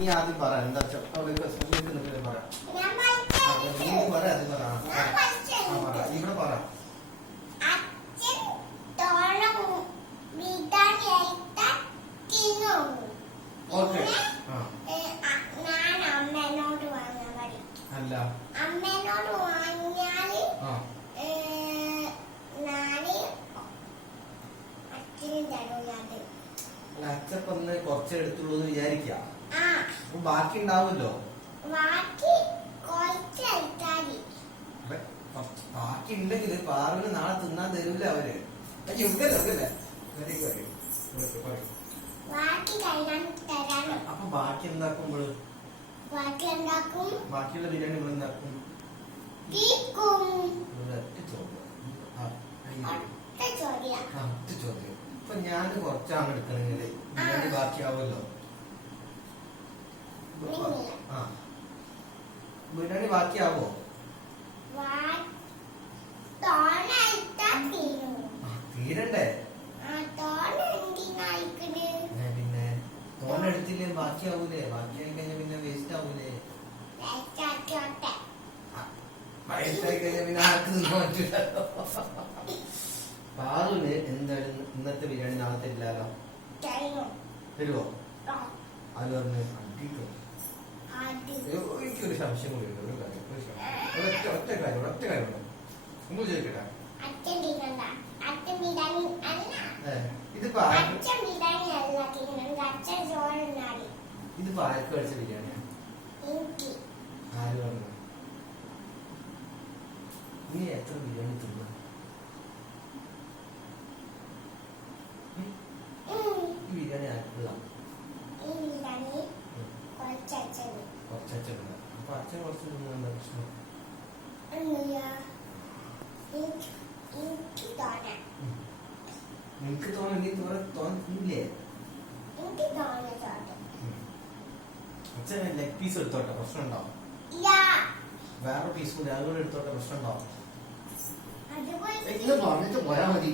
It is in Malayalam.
നീ ആദ്യം പറ എന്താ അവിടെ പറ ഇവിടെ പറ. ഓക്കെ അല്ല അമ്മേനോട് വാങ്ങിയാല് അച്ഛപ്പൊന്ന് കുറച്ചെടുത്തുള്ളൂ എന്ന് വിചാരിക്കാം. ബാക്കി ഉണ്ടാവുമല്ലോ. ബാക്കി ഉണ്ടെങ്കിൽ പാറുവിന് നാളെ തിന്നാൻ തരൂല അവര്. അപ്പൊ ബാക്കി എന്താക്കുമ്പോള് ബാക്കിയുള്ള ബിരിയാണി നമ്മൾ എന്താക്കും? ചോദ്യം. അപ്പൊ ഞാൻ കുറച്ചാണ് എടുക്കണെങ്കിൽ ബിരിയാണി ബാക്കിയാവുമല്ലോ. ബിരിയാണി ബാക്കിയാവോ? തീരണ്ടേ? പിന്നെ തോന എടുത്തില്ലേ ബാക്കിയാവൂലേ? ബാക്കിയായി കഴിഞ്ഞാൽ പിന്നെ വേസ്റ്റ് ആവൂലേ? വയസ്സായി കഴിഞ്ഞാൽ പിന്നെ ആർക്ക് തിന്നാൻ പറ്റില്ലല്ലോ. പാറുവിന് എന്തായാലും ഇന്നത്തെ ബിരിയാണി നാളെ തരില്ലാലോ. തരുവോ? അത് പറഞ്ഞ് എനിക്കൊരു സംശയം കൂടി ഉണ്ട്. ഒരു കാര്യം ഒറ്റ കാര്യം ഒന്നും ചോദിക്കട്ടെ. ഇതിപ്പോ ആർക്ക് കഴിച്ച ബിരിയാണിയാണ്? ആര് പറഞ്ഞു? നീ എത്ര ബിരിയാണി തിന്നു? ഈ ബിരിയാണി ആർക്കുള്ള? കുറച്ചച്ഛനുണ്ട്. അപ്പൊ അച്ഛൻ കുറച്ച് തിന്നാൻ പ്രശ്നം? നിനക്ക് തോന്നുന്നു നീ തോന്നില്ലേ? അച്ഛൻ ലെഗ് പീസ് എടുത്തോട്ടെ, പ്രശ്നം ഉണ്ടാവും. വേറെ പീസ് കൂടി അതുകൂടെ എടുത്തോട്ടെ, പ്രശ്നം ഉണ്ടാവും. പറഞ്ഞിട്ട് പോയാ മതി.